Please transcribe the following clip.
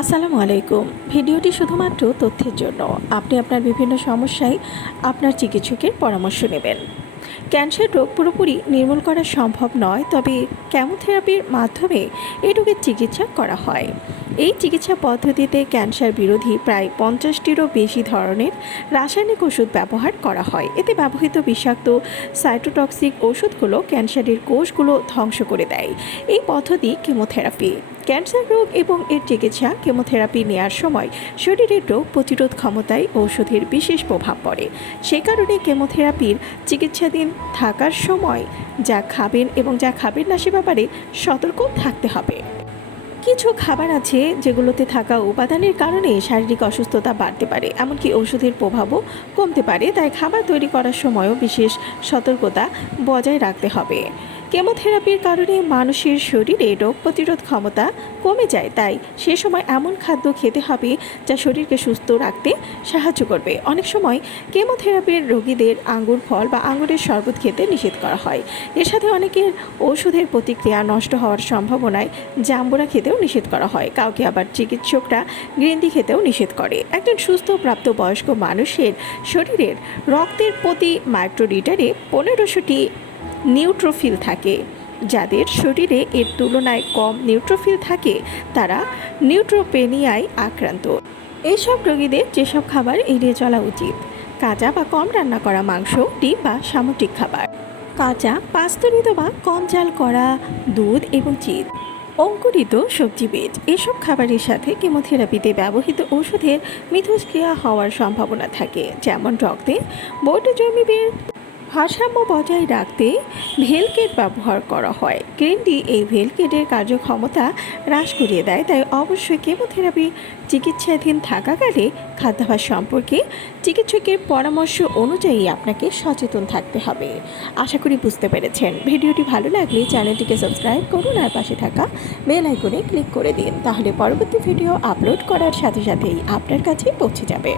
আসসালামু আলাইকুম। ভিডিওটি শুধুমাত্র তথ্যের জন্য। আপনি আপনার বিভিন্ন সমস্যায় আপনার চিকিৎসকের পরামর্শ নেবেন। ক্যান্সার রোগ পুরোপুরি নির্মূল করা সম্ভব নয়, তবে কেমোথেরাপির মাধ্যমে এই রোগের চিকিৎসা করা হয়। এই চিকিৎসা পদ্ধতিতে ক্যান্সার বিরোধী প্রায় পঞ্চাশটিরও বেশি ধরনের রাসায়নিক ওষুধ ব্যবহার করা হয়। এতে ব্যবহৃত বিষাক্ত সাইটোটক্সিক ওষুধগুলো ক্যান্সারের কোষগুলো ধ্বংস করে দেয়। এই পদ্ধতি কেমোথেরাপি। ক্যান্সার রোগ এবং এর চিকিৎসা কেমোথেরাপি নেওয়ার সময় শরীরের রোগ প্রতিরোধ ক্ষমতায় ঔষধের বিশেষ প্রভাব পড়ে। সে কারণে কেমোথেরাপির চিকিৎসাধীন থাকার সময় যা খাবেন এবং যা খাবেন না সে ব্যাপারে সতর্ক থাকতে হবে। কিছু খাবার আছে যেগুলোতে থাকা উপাদানের কারণে শারীরিক অসুস্থতা বাড়তে পারে, এমনকি ওষুধের প্রভাবও কমতে পারে, তাই খাবার তৈরি করার সময়ও বিশেষ সতর্কতা বজায় রাখতে হবে। কেমোথেরাপির কারণে মানুষের শরীরে রোগ প্রতিরোধ ক্ষমতা কমে যায়, তাই সে সময় এমন খাদ্য খেতে হবে যা শরীরকে সুস্থ রাখতে সাহায্য করবে। অনেক সময় কেমোথেরাপির রোগীদের আঙ্গুর ফল বা আঙ্গুরের শরবত খেতে নিষেধ করা হয়। এর সাথে অনেকের ওষুধের প্রতিক্রিয়া নষ্ট হওয়ার সম্ভাবনায় জাম্বুরা খেতেও নিষেধ করা হয়। কাউকে আবার চিকিৎসকরা গ্রিন টি খেতেও নিষেধ করে। একজন সুস্থ প্রাপ্তবয়স্ক মানুষের শরীরের রক্তের প্রতি মাইক্রোলিটারে পনেরোশোটি নিউট্রোফিল থাকে। যাদের শরীরে এর তুলনায় কম নিউট্রোফিল থাকে, তারা নিউট্রোপেনিয়ায় আক্রান্ত। এইসব রোগীদের যেসব খাবার এড়িয়ে চলা উচিত, কাঁচা বা কম রান্না করা মাংস, ডিম বা সামুদ্রিক খাবার। কাঁচা, পাস্তরিত বা কম জাল করা দুধ এবং চিজ অঙ্কুরিত সবজি বীজ, এসব খাবারের সাথে কেমোথেরাপিতে ব্যবহৃত ওষুধের মিথস্ক্রিয়া হওয়ার সম্ভাবনা থাকে, যেমন রক্তে বৈঠজমিবের ভারসাম্য বজায় রাখতে ভেলকেট ব্যবহার করা হয়। গ্রিন টি এই ভেলকেটের কার্যক্ষমতা হ্রাস করিয়ে দেয়, তাই অবশ্যই কেমোথেরাপি চিকিৎসাধীন থাকাকালে খাদ্যাভাস সম্পর্কে চিকিৎসকের পরামর্শ অনুযায়ী আপনাকে সচেতন থাকতে হবে। আশা করি বুঝতে পেরেছেন। ভিডিওটি ভালো লাগলে চ্যানেলটিকে সাবস্ক্রাইব করুন আর পাশে থাকা বেল আইকনে ক্লিক করে দিন। তাহলে পরবর্তী ভিডিও আপলোড করার সাথে সাথেই আপনার কাছে পৌঁছে যাবে।